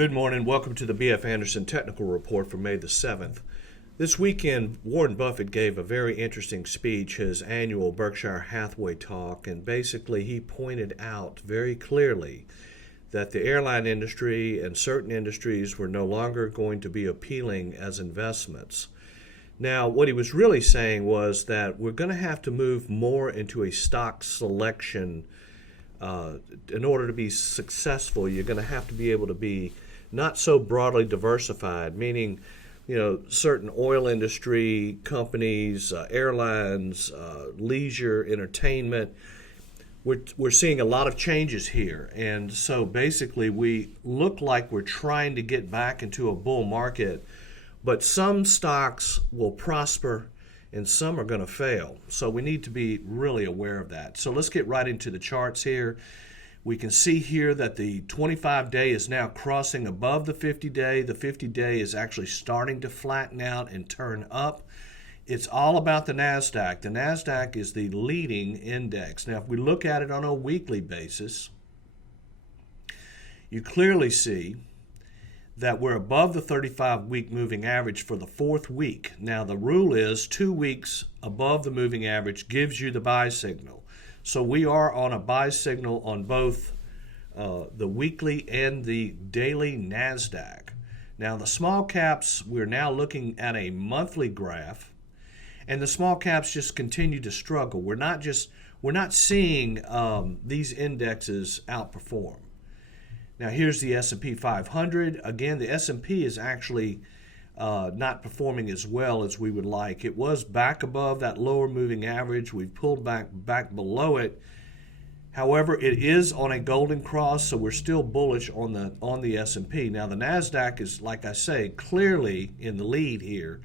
Good morning. Welcome to the B.F. Anderson Technical Report for May the 7th. This weekend, Warren Buffett gave a very interesting speech, his annual Berkshire Hathaway talk, and basically he pointed out very clearly that the airline industry and certain industries were no longer going to be appealing as investments. Now, what he was really saying was that we're going to have to move more into a stock selection. In order to be successful, you're going to have to be able to be not so broadly diversified, meaning, certain oil industry companies, airlines, leisure, entertainment. We're seeing a lot of changes here. And so basically we look like we're trying to get back into a bull market, but some stocks will prosper and some are going to fail. So we need to be really aware of that. So let's get right into the charts here. We can see here that the 25-day is now crossing above the 50-day. The 50-day is actually starting to flatten out and turn up. It's all about the NASDAQ. The NASDAQ is the leading index. Now, if we look at it on a weekly basis, you clearly see that we're above the 35-week moving average for the fourth week. Now, the rule is 2 weeks above the moving average gives you the buy signal. So we are on a buy signal on both the weekly and the daily NASDAQ. Now, the small caps, we're now looking at a monthly graph, and the small caps just continue to struggle. We're not seeing these indexes outperform. Now, here's the S&P 500. Again, the S&P is actually not performing as well as we would like. It was back above that lower moving average. We've pulled back below it. However, it is on a golden cross, so we're still bullish on the S&P. Now, the NASDAQ is, like I say, clearly in the lead here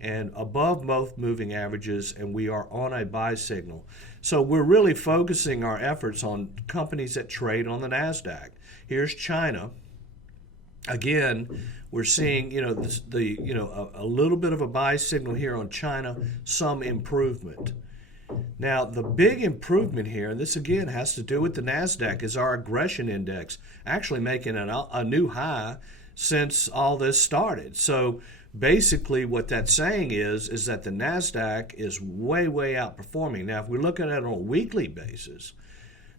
and above both moving averages, and we are on a buy signal. So we're really focusing our efforts on companies that trade on the NASDAQ. Here's China. Again, we're seeing, a little bit of a buy signal here on China, some improvement. Now, the big improvement here, and this again has to do with the NASDAQ, is our aggression index actually making a new high since all this started. So basically what that's saying is that the NASDAQ is way outperforming. Now, if we look at it on a weekly basis,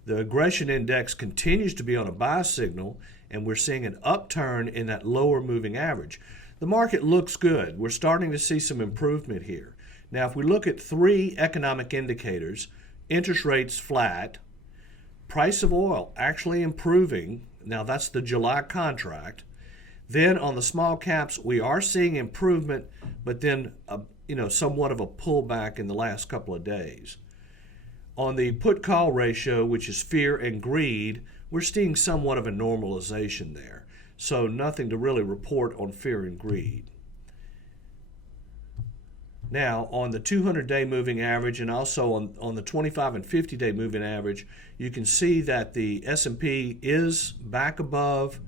the aggression index continues to be on a buy signal, and we're seeing an upturn in that lower moving average. The market looks good. We're starting to see some improvement here. Now, if we look at three economic indicators, interest rates flat, price of oil actually improving. Now, that's the July contract. Then on the small caps, we are seeing improvement, but then somewhat of a pullback in the last couple of days. On the put-call ratio, which is fear and greed, we're seeing somewhat of a normalization there. So nothing to really report on fear and greed. Now, on the 200-day moving average and also on the 25 and 50-day moving average, you can see that the S&P is back above,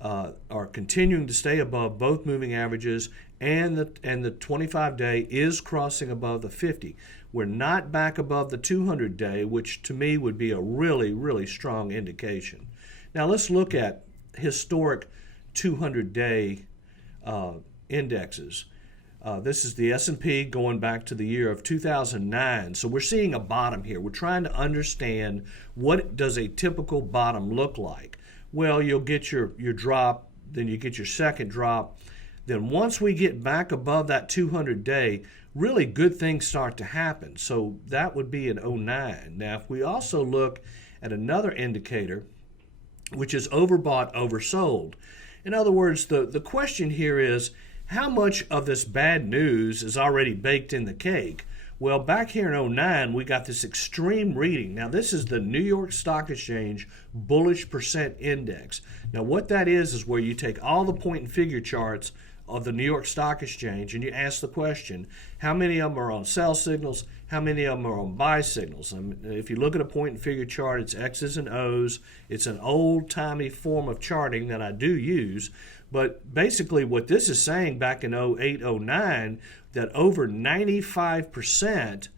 are continuing to stay above both moving averages, and the 25-day is crossing above the 50. We're not back above the 200-day, which to me would be a really strong indication. Now let's look at historic 200-day indexes. This is the S&P going back to the year of 2009. So we're seeing a bottom here. We're trying to understand, what does a typical bottom look like? Well, you'll get your drop, then you get your second drop. Then once we get back above that 200-day, really good things start to happen. So that would be in 09. Now, if we also look at another indicator, which is overbought, oversold. In other words, the question here is, how much of this bad news is already baked in the cake? Well, back here in 09, we got this extreme reading. Now, this is the New York Stock Exchange Bullish Percent Index. Now, what that is where you take all the point and figure charts of the New York Stock Exchange and you ask the question, how many of them are on sell signals, how many of them are on buy signals? And if you look at a point and figure chart, it's X's and O's. It's an old-timey form of charting that I do use. But basically what this is saying back in 08, 09, that over 95%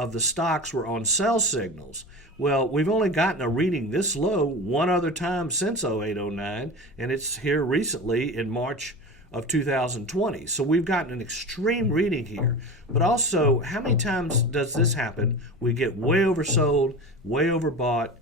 of the stocks were on sell signals. Well, we've only gotten a reading this low one other time since 0809, and it's here recently in March of 2020. So we've gotten an extreme reading here. But also, how many times does this happen? We get way oversold, way overbought,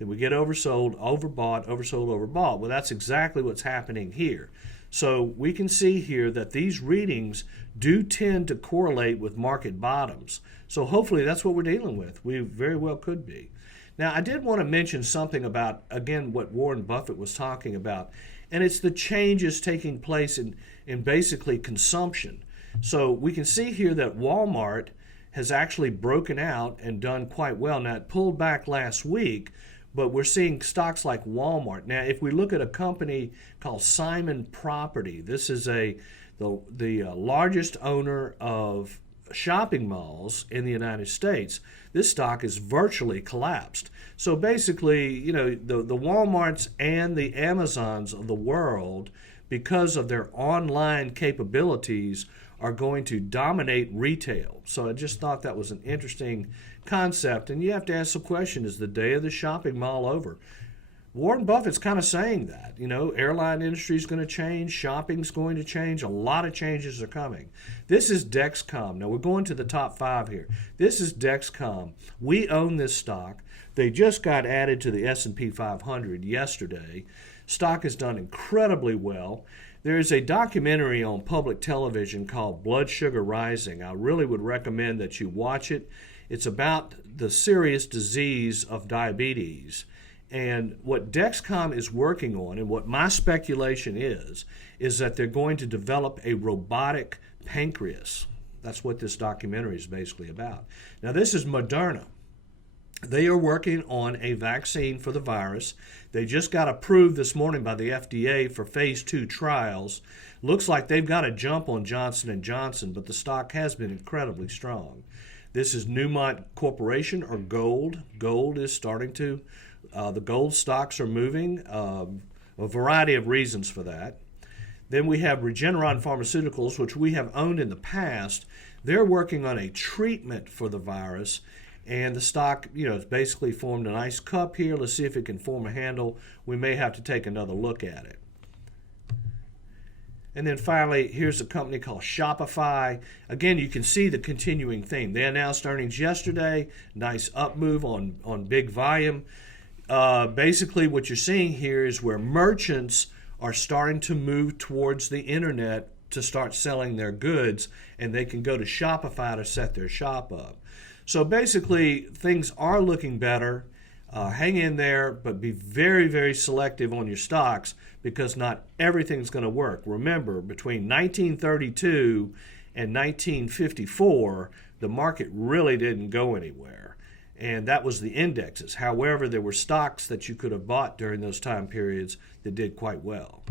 then we get oversold, overbought, oversold, overbought. Well, that's exactly what's happening here. So we can see here that these readings do tend to correlate with market bottoms. So hopefully that's what we're dealing with. We very well could be. Now, I did want to mention something about, again, what Warren Buffett was talking about, and it's the changes taking place in basically consumption. So we can see here that Walmart has actually broken out and done quite well. Now, it pulled back last week, but we're seeing stocks like Walmart. Now, if we look at a company called Simon Property, this is the largest owner of shopping malls in the United States. This stock is virtually collapsed. So basically, you know, the Walmarts and the Amazons of the world, because of their online capabilities, are going to dominate retail. So I just thought that was an interesting concept. And you have to ask the question, is the day of the shopping mall over? Warren Buffett's kind of saying that. You know, airline industry is going to change, shopping's going to change, a lot of changes are coming. This is Dexcom. Now we're going to the top 5 here. This is Dexcom. We own this stock. They just got added to the S&P 500 yesterday. Stock has done incredibly well. There is a documentary on public television called Blood Sugar Rising. I really would recommend that you watch it. It's about the serious disease of diabetes. And what Dexcom is working on, and what my speculation is that they're going to develop a robotic pancreas. That's what this documentary is basically about. Now, this is Moderna. They are working on a vaccine for the virus. They just got approved this morning by the FDA for phase 2 trials. Looks like they've got a jump on Johnson & Johnson, but the stock has been incredibly strong. This is Newmont Corporation, or gold. Gold is starting to, the gold stocks are moving. A variety of reasons for that. Then we have Regeneron Pharmaceuticals, which we have owned in the past. They're working on a treatment for the virus. And the stock, you know, it's basically formed a nice cup here. Let's see if it can form a handle. We may have to take another look at it. And then finally, here's a company called Shopify. Again, you can see the continuing theme. They announced earnings yesterday. Nice up move on big volume. Basically, what you're seeing here is where merchants are starting to move towards the internet to start selling their goods, and they can go to Shopify to set their shop up. So basically, things are looking better. Hang in there, but be very, very selective on your stocks, because not everything's going to work. Remember, between 1932 and 1954, the market really didn't go anywhere. And that was the indexes. However, there were stocks that you could have bought during those time periods that did quite well.